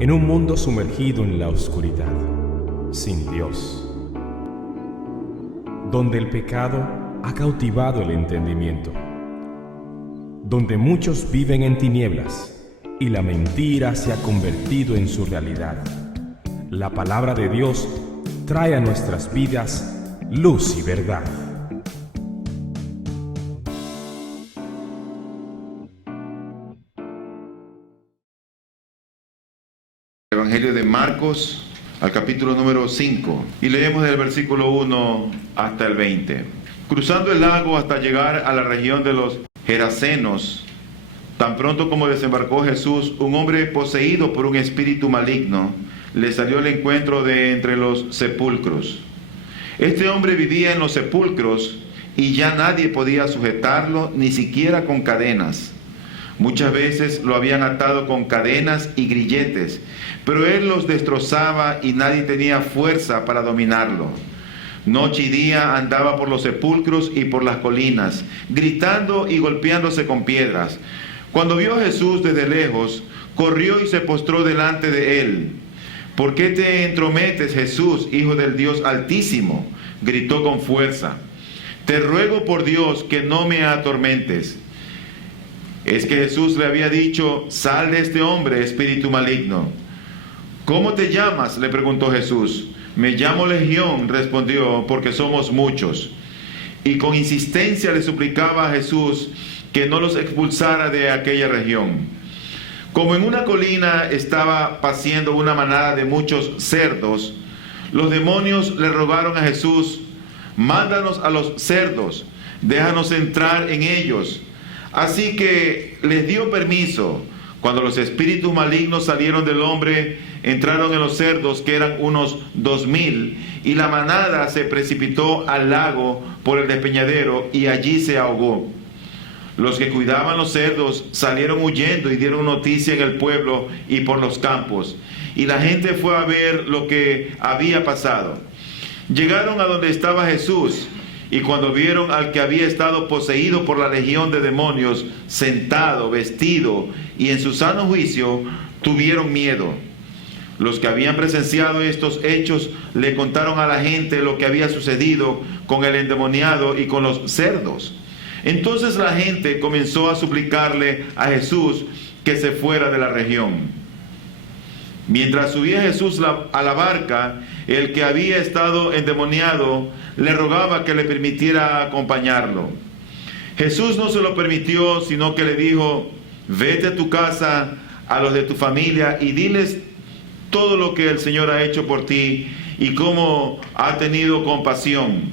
en un mundo sumergido en la oscuridad, sin Dios, donde el pecado ha cautivado el entendimiento, donde muchos viven en tinieblas y la mentira se ha convertido en su realidad. La palabra de Dios trae a nuestras vidas luz y verdad. Evangelio de Marcos, al capítulo número 5, y leemos del versículo 1 hasta el 20. Cruzando el lago hasta llegar a la región de los Gerasenos, tan pronto como desembarcó Jesús, un hombre poseído por un espíritu maligno le salió al encuentro de entre los sepulcros. Este hombre vivía en los sepulcros y ya nadie podía sujetarlo, ni siquiera con cadenas. Muchas veces lo habían atado con cadenas y grilletes, pero él los destrozaba y nadie tenía fuerza para dominarlo. Noche y día andaba por los sepulcros y por las colinas, gritando y golpeándose con piedras. Cuando vio a Jesús desde lejos, corrió y se postró delante de él. ¿Por qué te entrometes, Jesús, Hijo del Dios Altísimo?, gritó con fuerza. Te ruego por Dios que no me atormentes. Es que Jesús le había dicho: sal de este hombre, espíritu maligno. ¿Cómo te llamas?, le preguntó Jesús. Me llamo Legión, respondió, porque somos muchos. Y con insistencia le suplicaba a Jesús que no los expulsara de aquella región. Como en una colina estaba paciendo una manada de muchos cerdos, los demonios le rogaron a Jesús: mándanos a los cerdos, déjanos entrar en ellos. Así que les dio permiso. Cuando los espíritus malignos salieron del hombre, entraron en los cerdos, que eran unos 2000, y la manada se precipitó al lago por el despeñadero y allí se ahogó. Los que cuidaban los cerdos salieron huyendo y dieron noticia en el pueblo y por los campos, y la gente fue a ver lo que había pasado. Llegaron a donde estaba Jesús, y cuando vieron al que había estado poseído por la legión de demonios, sentado, vestido y en su sano juicio, tuvieron miedo. Los que habían presenciado estos hechos le contaron a la gente lo que había sucedido con el endemoniado y con los cerdos. Entonces la gente comenzó a suplicarle a Jesús que se fuera de la región. Mientras subía Jesús a la barca, el que había estado endemoniado le rogaba que le permitiera acompañarlo. Jesús no se lo permitió, sino que le dijo: vete a tu casa, a los de tu familia, y diles todo lo que el Señor ha hecho por ti y cómo ha tenido compasión.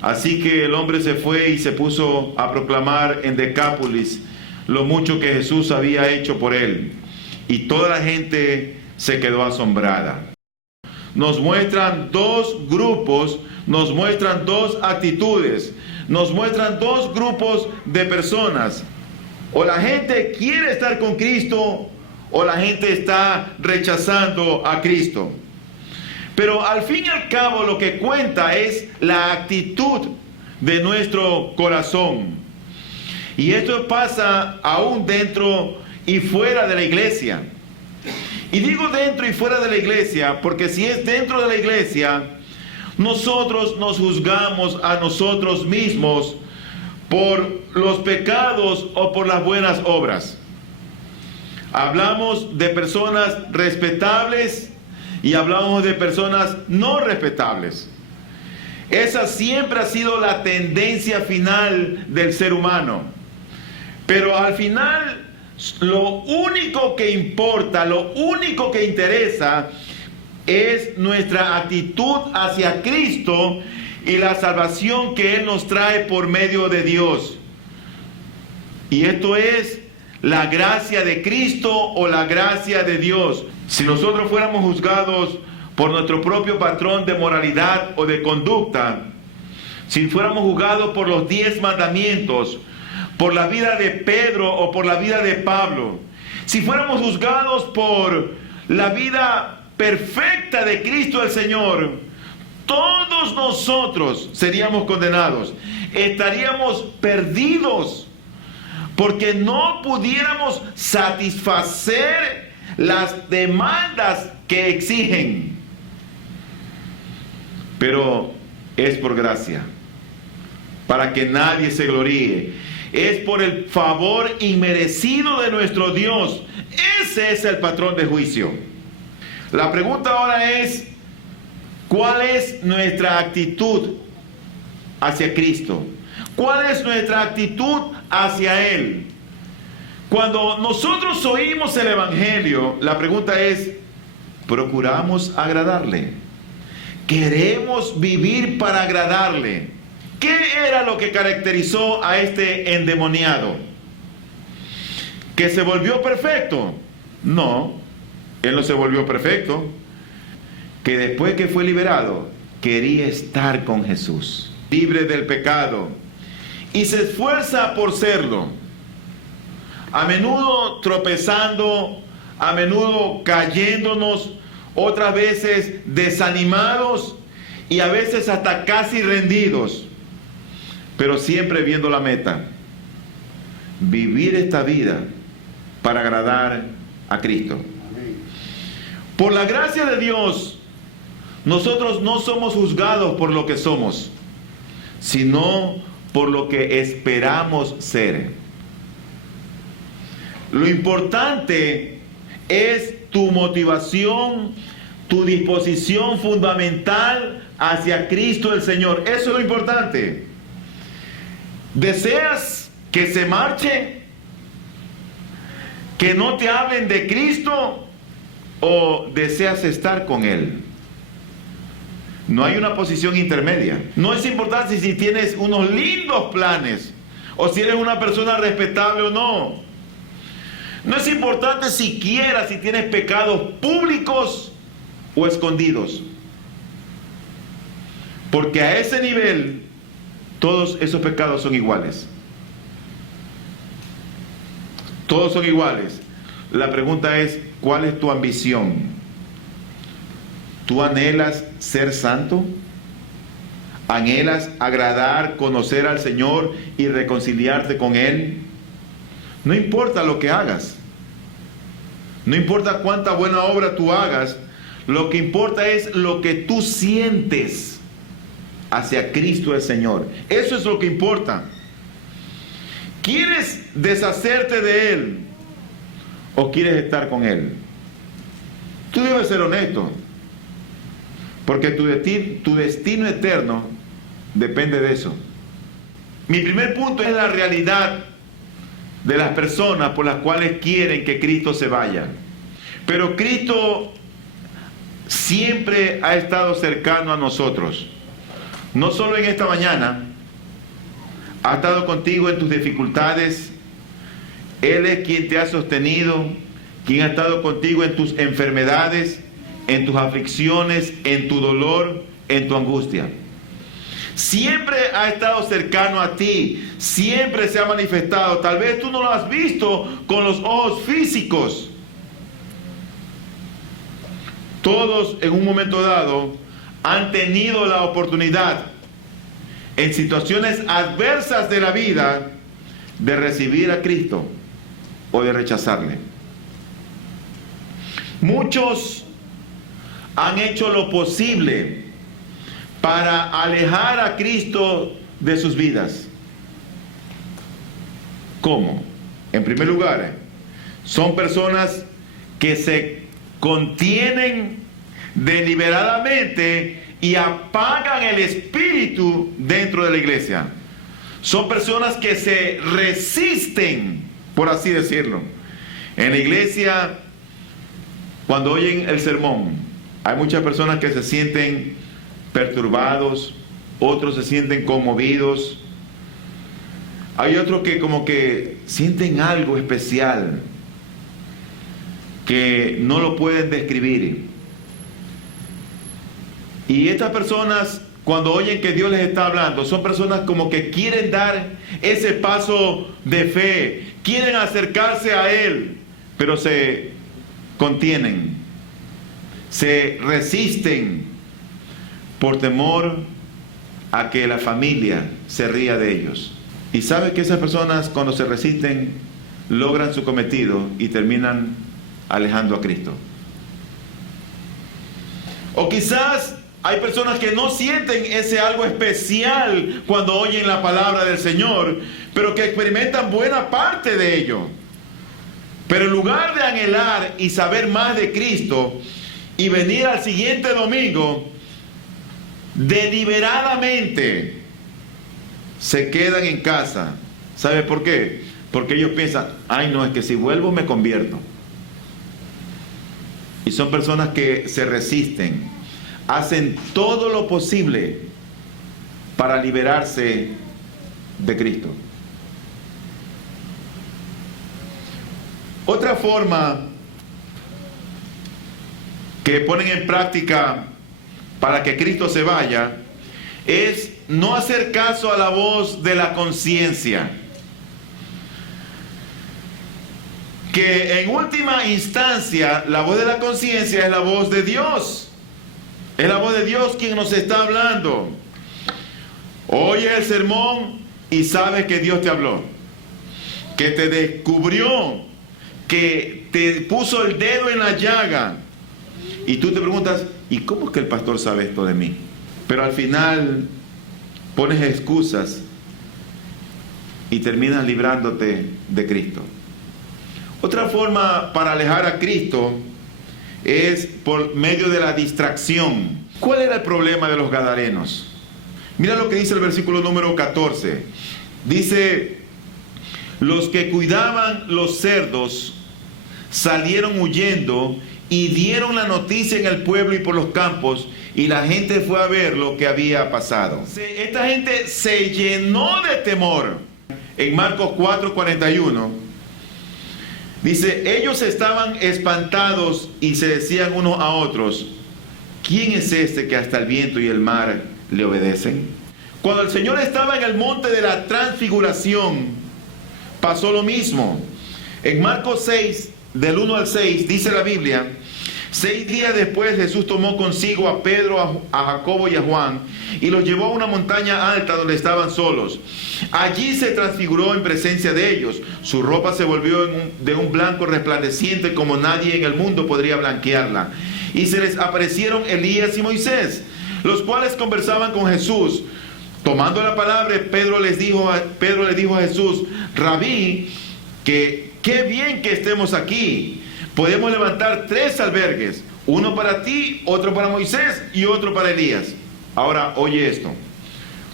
Así que el hombre se fue y se puso a proclamar en Decápolis lo mucho que Jesús había hecho por él. Y toda la gente se quedó asombrada. Nos muestran dos grupos, nos muestran dos actitudes, nos muestran dos grupos de personas. O la gente quiere estar con Cristo, o la gente está rechazando a Cristo. Pero al fin y al cabo lo que cuenta es la actitud de nuestro corazón. Y esto pasa aún dentro y fuera de la iglesia. Y digo dentro y fuera de la iglesia porque si es dentro de la iglesia, nosotros nos juzgamos a nosotros mismos por los pecados o por las buenas obras. Hablamos de personas respetables y hablamos de personas no respetables. Esa siempre ha sido la tendencia final del ser humano. Pero al final, lo único que importa, lo único que interesa es nuestra actitud hacia Cristo y la salvación que Él nos trae por medio de Dios. Y esto es la gracia de Cristo o la gracia de Dios. Si nosotros fuéramos juzgados por nuestro propio patrón de moralidad o de conducta, si fuéramos juzgados por los 10 mandamientos, por la vida de Pedro o por la vida de Pablo, si fuéramos juzgados por la vida perfecta de Cristo el Señor, todos nosotros seríamos condenados, estaríamos perdidos, porque no pudiéramos satisfacer las demandas que exigen. Pero es por gracia, para que nadie se gloríe. Es por el favor inmerecido de nuestro Dios. Ese es el patrón de juicio. La pregunta ahora es, ¿cuál es nuestra actitud hacia Cristo? ¿Cuál es nuestra actitud hacia Él? Cuando nosotros oímos el Evangelio, la pregunta es, ¿procuramos agradarle? ¿Queremos vivir para agradarle? ¿Qué era lo que caracterizó a este endemoniado? ¿Que se volvió perfecto? No, él no se volvió perfecto. Que después que fue liberado, quería estar con Jesús, libre del pecado, y se esfuerza por serlo. A menudo tropezando, a menudo cayéndonos, otras veces desanimados y a veces hasta casi rendidos, pero siempre viendo la meta: vivir esta vida para agradar a Cristo. Por la gracia de Dios, nosotros no somos juzgados por lo que somos, sino por lo que esperamos ser. Lo importante es tu motivación, tu disposición fundamental hacia Cristo el Señor. Eso es lo importante. ¿Deseas que se marche? ¿Que no te hablen de Cristo? ¿O deseas estar con Él? No hay una posición intermedia. No es importante si tienes unos lindos planes o si eres una persona respetable o no. No es importante siquiera si tienes pecados públicos o escondidos. Porque a ese nivel todos esos pecados son iguales. Todos son iguales. La pregunta es, ¿cuál es tu ambición? ¿Tú anhelas ser santo? ¿Anhelas agradar, conocer al Señor y reconciliarte con Él? No importa lo que hagas. No importa cuánta buena obra tú hagas. Lo que importa es lo que tú sientes hacia Cristo el Señor. Eso es lo que importa. ¿Quieres deshacerte de Él o quieres estar con Él? Tú debes ser honesto, porque tu destino eterno depende de eso. Mi primer punto es la realidad de las personas por las cuales quieren que Cristo se vaya. Pero Cristo siempre ha estado cercano a nosotros. No solo en esta mañana, ha estado contigo en tus dificultades. Él es quien te ha sostenido, quien ha estado contigo en tus enfermedades, en tus aflicciones, en tu dolor, en tu angustia. Siempre ha estado cercano a ti, siempre se ha manifestado. Tal vez tú no lo has visto con los ojos físicos. Todos en un momento dado han tenido la oportunidad, en situaciones adversas de la vida, de recibir a Cristo o de rechazarle. Muchos han hecho lo posible para alejar a Cristo de sus vidas. ¿Cómo? En primer lugar, son personas que se contienen deliberadamente y apagan el espíritu dentro de la iglesia. Son personas que se resisten, por así decirlo. En la iglesia, cuando oyen el sermón, hay muchas personas que se sienten perturbados, otros se sienten conmovidos, hay otros que como que sienten algo especial que no lo pueden describir. Y estas personas, cuando oyen que Dios les está hablando, son personas como que quieren dar ese paso de fe, quieren acercarse a Él, pero se contienen, se resisten por temor a que la familia se ría de ellos. Y sabe que esas personas, cuando se resisten, logran su cometido y terminan alejando a Cristo. O quizás hay personas que no sienten ese algo especial cuando oyen la palabra del Señor, pero que experimentan buena parte de ello. Pero en lugar de anhelar y saber más de Cristo y venir al siguiente domingo, deliberadamente se quedan en casa. ¿Sabe por qué? Porque ellos piensan, ay no, es que si vuelvo me convierto. Y son personas que se resisten, hacen todo lo posible para liberarse de Cristo. Otra forma que ponen en práctica para que Cristo se vaya es no hacer caso a la voz de la conciencia, que en última instancia la voz de la conciencia es la voz de Dios. Es la voz de Dios quien nos está hablando. Oye el sermón y sabes que Dios te habló, que te descubrió, que te puso el dedo en la llaga. Y tú te preguntas, ¿y cómo es que el pastor sabe esto de mí? Pero al final pones excusas y terminas librándote de Cristo. Otra forma para alejar a Cristo es por medio de la distracción. ¿Cuál era el problema de los gadarenos? Mira lo que dice el versículo número 14. Dice, los que cuidaban los cerdos salieron huyendo y dieron la noticia en el pueblo y por los campos, y la gente fue a ver lo que había pasado. Esta gente se llenó de temor. En Marcos 4:41 dice, ellos estaban espantados y se decían unos a otros, ¿quién es este que hasta el viento y el mar le obedecen? Cuando el Señor estaba en el monte de la transfiguración, pasó lo mismo. En Marcos 6, del 1 al 6, dice la Biblia, 6 días después Jesús tomó consigo a Pedro, a Jacobo y a Juan, y los llevó a una montaña alta donde estaban solos. Allí se transfiguró en presencia de ellos. Su ropa se volvió de un blanco resplandeciente como nadie en el mundo podría blanquearla. Y se les aparecieron Elías y Moisés, los cuales conversaban con Jesús. Tomando la palabra, Pedro le dijo a Jesús, Rabí, que qué bien que estemos aquí. Podemos levantar 3 albergues, uno para ti, otro para Moisés y otro para Elías. Ahora, oye esto.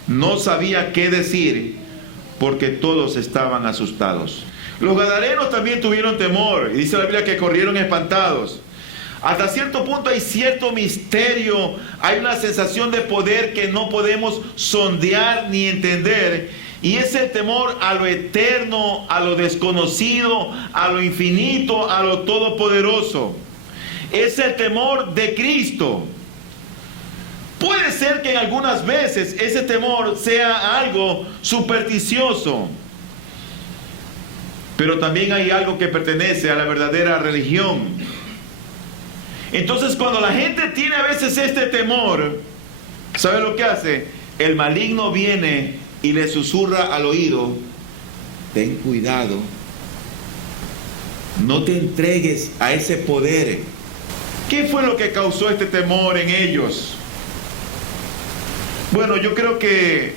No sabía qué decir porque todos estaban asustados. Los gadarenos también tuvieron temor, y dice la Biblia que corrieron espantados. Hasta cierto punto hay cierto misterio, hay una sensación de poder que no podemos sondear ni entender. Y es el temor a lo eterno, a lo desconocido, a lo infinito, a lo todopoderoso. Es el temor de Cristo. Puede ser que en algunas veces ese temor sea algo supersticioso, pero también hay algo que pertenece a la verdadera religión. Entonces, cuando la gente tiene a veces este temor, ¿sabe lo que hace? El maligno viene y le susurra al oído, ten cuidado, no te entregues a ese poder. ¿Qué fue lo que causó este temor en ellos? Bueno, yo creo que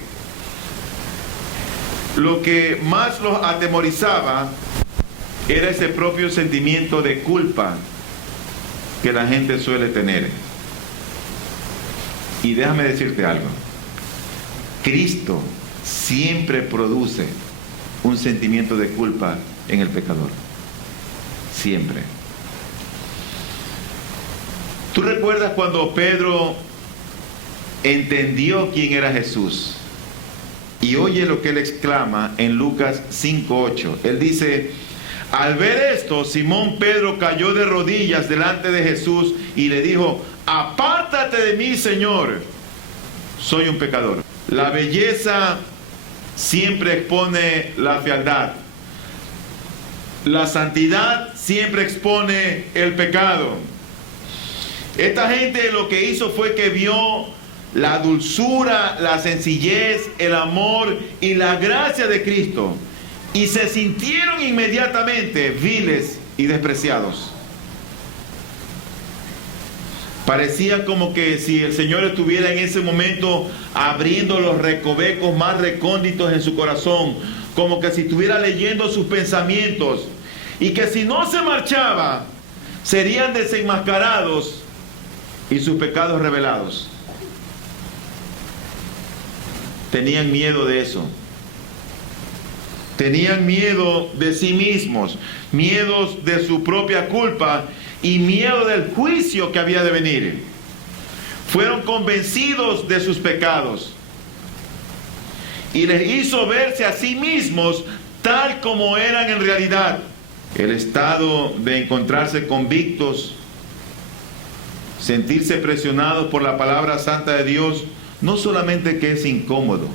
lo que más los atemorizaba era ese propio sentimiento de culpa que la gente suele tener. Y déjame decirte algo, Cristo siempre produce un sentimiento de culpa en el pecador. Siempre. ¿Tú recuerdas cuando Pedro entendió quién era Jesús? Y oye lo que él exclama en Lucas 5:8. Él dice, al ver esto, Simón Pedro cayó de rodillas delante de Jesús y le dijo, apártate de mí, Señor, soy un pecador. La belleza siempre expone la fealdad. La santidad siempre expone el pecado. Esta gente lo que hizo fue que vio la dulzura, la sencillez, el amor y la gracia de Cristo y se sintieron inmediatamente viles y despreciados. Parecía como que si el Señor estuviera en ese momento abriendo los recovecos más recónditos en su corazón, como que si estuviera leyendo sus pensamientos, y que si no se marchaba, serían desenmascarados y sus pecados revelados. Tenían miedo de eso. Tenían miedo de sí mismos, miedos de su propia culpa y miedo del juicio que había de venir. Fueron convencidos de sus pecados y les hizo verse a sí mismos tal como eran en realidad. El estado de encontrarse convictos, sentirse presionados por la palabra santa de Dios, no solamente que es incómodo,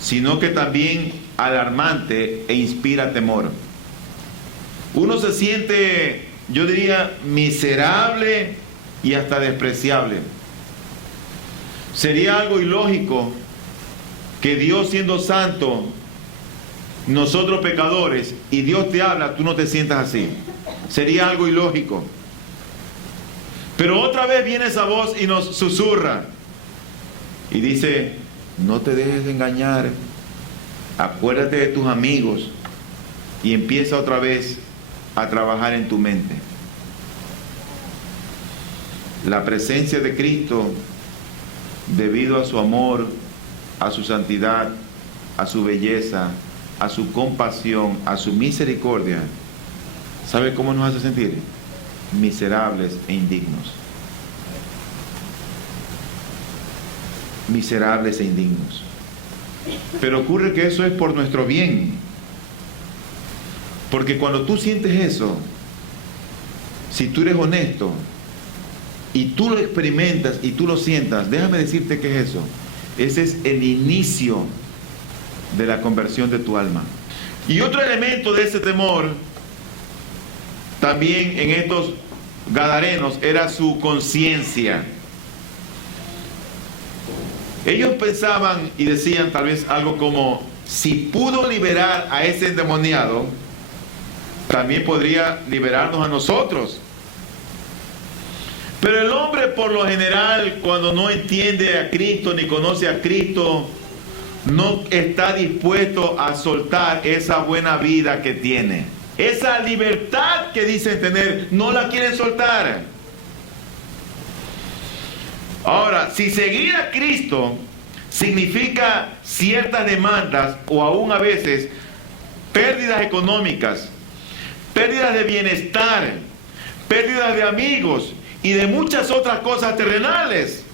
sino que también alarmante e inspira temor. Uno se siente, yo diría, miserable y hasta despreciable. Sería algo ilógico que Dios, siendo santo, nosotros pecadores, y Dios te habla, tú no te sientas así. Sería algo ilógico. Pero otra vez viene esa voz y nos susurra y dice: no te dejes de engañar, acuérdate de tus amigos y empieza otra vez a trabajar en tu mente. La presencia de Cristo, debido a su amor, a su santidad, a su belleza, a su compasión, a su misericordia, ¿sabe cómo nos hace sentir? Miserables e indignos. Miserables e indignos. Pero ocurre que eso es por nuestro bien. Porque cuando tú sientes eso, si tú eres honesto y tú lo experimentas y tú lo sientas, déjame decirte que es eso. Ese es el inicio de la conversión de tu alma. Y otro elemento de ese temor también en estos gadarenos era su conciencia. Ellos pensaban y decían tal vez algo como: si pudo liberar a ese endemoniado, también podría liberarnos a nosotros. Pero el hombre, por lo general, cuando no entiende a Cristo ni conoce a Cristo, no está dispuesto a soltar esa buena vida que tiene. Esa libertad que dicen tener, no la quieren soltar. Ahora, si seguir a Cristo significa ciertas demandas o aún a veces pérdidas económicas, pérdidas de bienestar, pérdidas de amigos y de muchas otras cosas terrenales,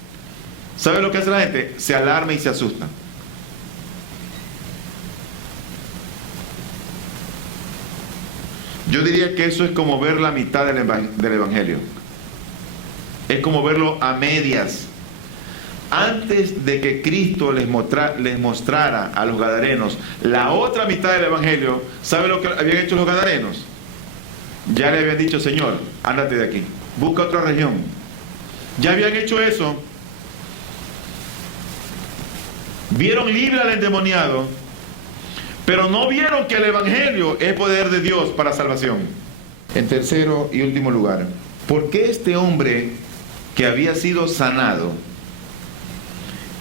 ¿sabe lo que hace la gente? Se alarma y se asusta. Yo diría que eso es como ver la mitad del Evangelio. Es como verlo a medias. Antes de que Cristo les mostrara a los gadarenos la otra mitad del Evangelio, ¿sabe lo que habían hecho los gadarenos? Ya le habían dicho: Señor, ándate de aquí, busca otra región. Ya habían hecho eso. Vieron libre al endemoniado, pero no vieron que el Evangelio es poder de Dios para salvación. En tercero y último lugar, ¿por qué este hombre que había sido sanado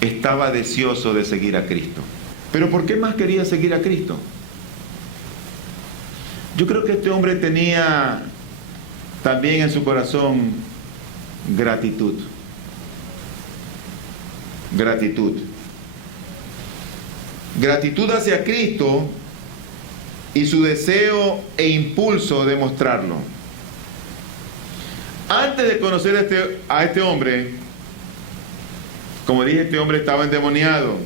estaba deseoso de seguir a Cristo? ¿Pero por qué más quería seguir a Cristo? Yo creo que este hombre tenía también en su corazón gratitud. Gratitud. Gratitud hacia Cristo y su deseo e impulso de mostrarlo. Antes de conocer a este hombre, como dije, este hombre estaba endemoniado.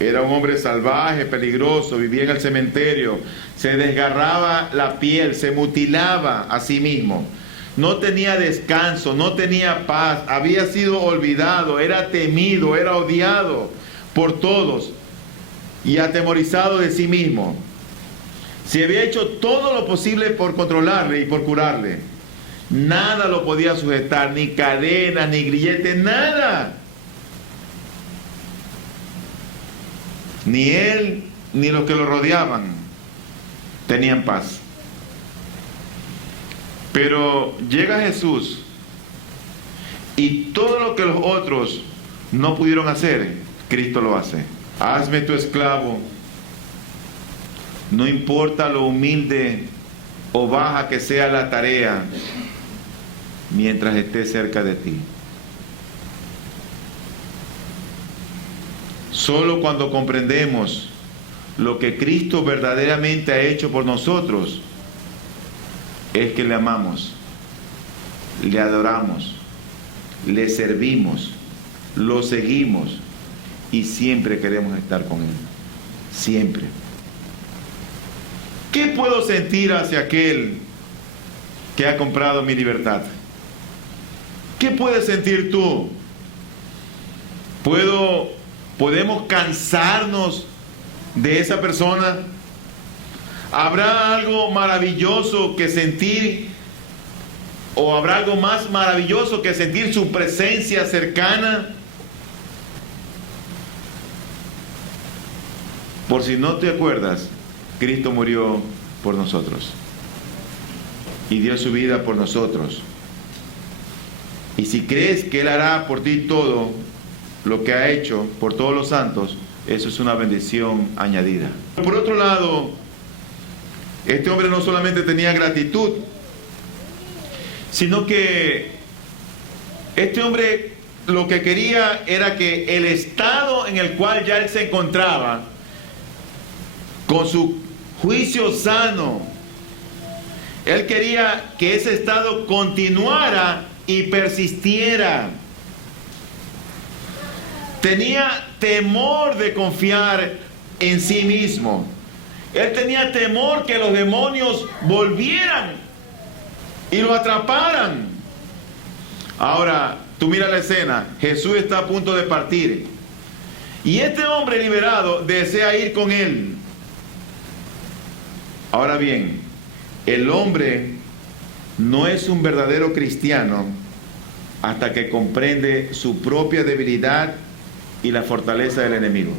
Era un hombre salvaje, peligroso, vivía en el cementerio, se desgarraba la piel, se mutilaba a sí mismo. No tenía descanso, no tenía paz, había sido olvidado, era temido, era odiado por todos y atemorizado de sí mismo. Se había hecho todo lo posible por controlarle y por curarle. Nada lo podía sujetar, ni cadena, ni grillete, nada. Ni él, ni los que lo rodeaban tenían paz. Pero llega Jesús Y todo lo que los otros no pudieron hacer, Cristo lo hace. Hazme tu esclavo. No importa lo humilde o baja que sea la tarea, mientras esté cerca de ti. Solo cuando comprendemos lo que Cristo verdaderamente ha hecho por nosotros, es que le amamos, le adoramos, le servimos, lo seguimos y siempre queremos estar con Él. Siempre. ¿Qué puedo sentir hacia aquel que ha comprado mi libertad? ¿Qué puedes sentir tú? ¿Podemos cansarnos de esa persona? ¿Habrá algo maravilloso que sentir? ¿O habrá algo más maravilloso que sentir su presencia cercana? Por si no te acuerdas, Cristo murió por nosotros y dio su vida por nosotros. Y si crees que Él hará por ti todo lo que ha hecho por todos los santos, eso es una bendición añadida. Por otro lado, este hombre no solamente tenía gratitud, sino que este hombre lo que quería era que el estado en el cual ya él se encontraba, con su juicio sano, él quería que ese estado continuara y persistiera. Tenía temor de confiar en sí mismo. Él tenía temor que los demonios volvieran y lo atraparan. Ahora, tú mira la escena. Jesús está a punto de partir. Y este hombre liberado desea ir con él. Ahora bien, el hombre no es un verdadero cristiano hasta que comprende su propia debilidad y la fortaleza del enemigo.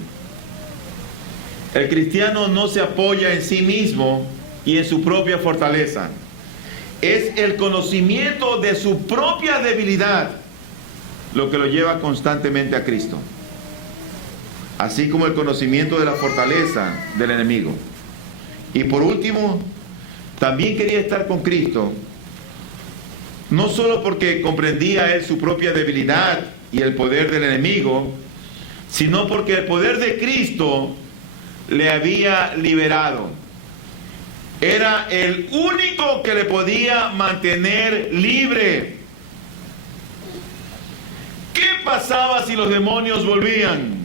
El cristiano no se apoya en sí mismo y en su propia fortaleza. Es el conocimiento de su propia debilidad lo que lo lleva constantemente a Cristo, así como el conocimiento de la fortaleza del enemigo. Y por último, también quería estar con Cristo, no solo porque comprendía él su propia debilidad y el poder del enemigo, sino porque el poder de Cristo le había liberado. Era el único que le podía mantener libre. ¿Qué pasaba si los demonios volvían?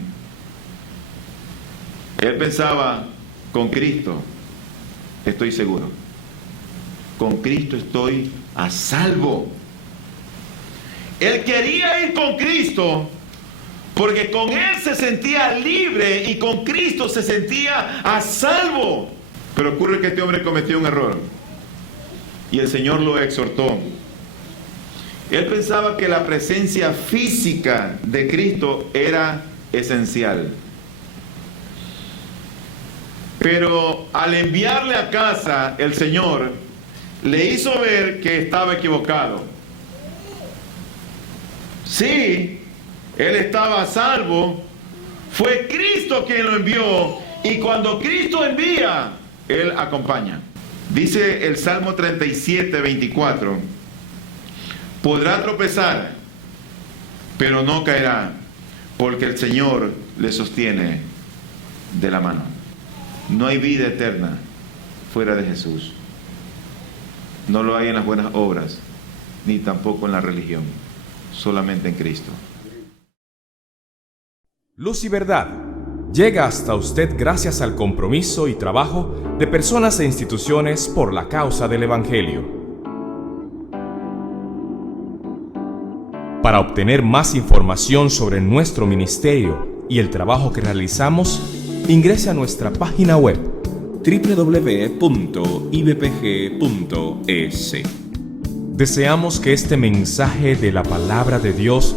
Él pensaba, con Cristo estoy seguro. Con Cristo estoy a salvo. Él quería ir con Cristo porque con Él se sentía libre y con Cristo se sentía a salvo. Pero ocurre que este hombre cometió un error y el Señor lo exhortó. Él pensaba que la presencia física de Cristo era esencial. Pero al enviarle a casa, el Señor le hizo ver que estaba equivocado. Sí, él estaba a salvo. Fue Cristo quien lo envió. Y cuando Cristo envía, Él acompaña. Dice el Salmo 37, 24. Podrá tropezar, pero no caerá, porque el Señor le sostiene de la mano. No hay vida eterna fuera de Jesús. No lo hay en las buenas obras, ni tampoco en la religión. Solamente en Cristo. Luz y Verdad llega hasta usted gracias al compromiso y trabajo de personas e instituciones por la causa del Evangelio. Para obtener más información sobre nuestro ministerio y el trabajo que realizamos, ingrese a nuestra página web www.ibpg.es. Deseamos que este mensaje de la palabra de Dios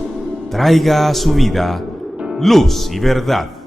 traiga a su vida luz y verdad.